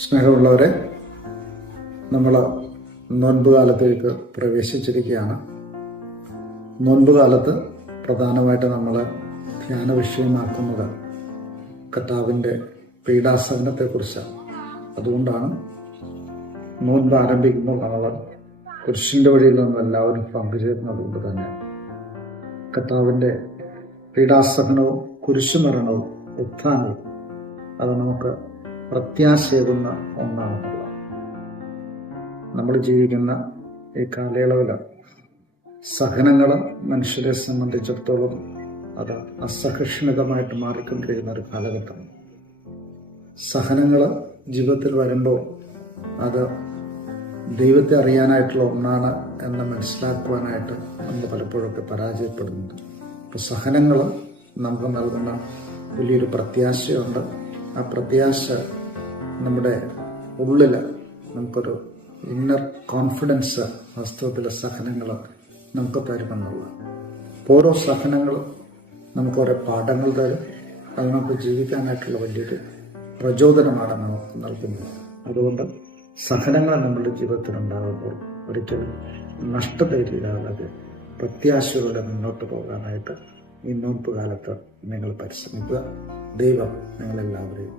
സ്നേഹമുള്ളവരെ, നമ്മൾ നോൻപ് കാലത്തേക്ക് പ്രവേശിച്ചിരിക്കുകയാണ്. നോൻപ് കാലത്ത് പ്രധാനമായിട്ട് നമ്മൾ ധ്യാന വിഷയമാക്കുന്നത് കർത്താവിൻ്റെ പീഡാസഹനത്തെക്കുറിച്ചാണ്. അതുകൊണ്ടാണ് നോൻപ് ആരംഭിക്കുമ്പോൾ നമ്മൾ കുരിശിൻ്റെ വഴിയിൽ നിന്ന് എല്ലാവരും പങ്കുചേരുന്നത് കൊണ്ട് തന്നെ കർത്താവിൻ്റെ പീഡാസഹനവും കുരിശുമരണവും ഉത്ഥാനവും അത് നമുക്ക് പ്രത്യാശയേകുന്ന ഒന്നാണെന്നുള്ള നമ്മൾ ജീവിക്കുന്ന ഈ കാലയളവിൽ സഹനങ്ങൾ മനുഷ്യരെ സംബന്ധിച്ചിടത്തോളം അത് അസഹിഷ്ണുതമായിട്ട് മാറിക്കൊണ്ടിരിക്കുന്ന ഒരു കാലഘട്ടം. സഹനങ്ങൾ ജീവിതത്തിൽ വരുമ്പോൾ അത് ദൈവത്തെ അറിയാനായിട്ടുള്ള ഒന്നാണ് എന്ന് മനസ്സിലാക്കുവാനായിട്ട് നമ്മൾ പലപ്പോഴൊക്കെ പരാജയപ്പെടുന്നുണ്ട്. അപ്പോൾ സഹനങ്ങൾ നമുക്ക് നൽകുന്ന വലിയൊരു പ്രത്യാശയുണ്ട്. ആ പ്രത്യാശ നമ്മുടെ ഉള്ളിൽ നമുക്കൊരു ഇന്നർ കോൺഫിഡൻസ് വാസ്തവത്തിലെ സഹനങ്ങൾ നമുക്ക് തരുമെന്നുള്ള. ഓരോ സഹനങ്ങളും നമുക്ക് ഓരോ പാഠങ്ങൾ തരും. അത് നമുക്ക് ജീവിക്കാനായിട്ടുള്ള വലിയൊരു പ്രചോദനമാണ് നമുക്ക് നൽകുന്നത്. അതുകൊണ്ട് സഹനങ്ങൾ നമ്മളുടെ ജീവിതത്തിൽ ഉണ്ടാകുമ്പോൾ ഒരിക്കലും നഷ്ടപ്പെടാതെ പ്രത്യാശയോടെ മുന്നോട്ട് പോകാനായിട്ട് ഈ നോൻപ് കാലത്ത് നിങ്ങൾ പരിശ്രമിക്കുക. ദൈവം നിങ്ങളെല്ലാവരെയും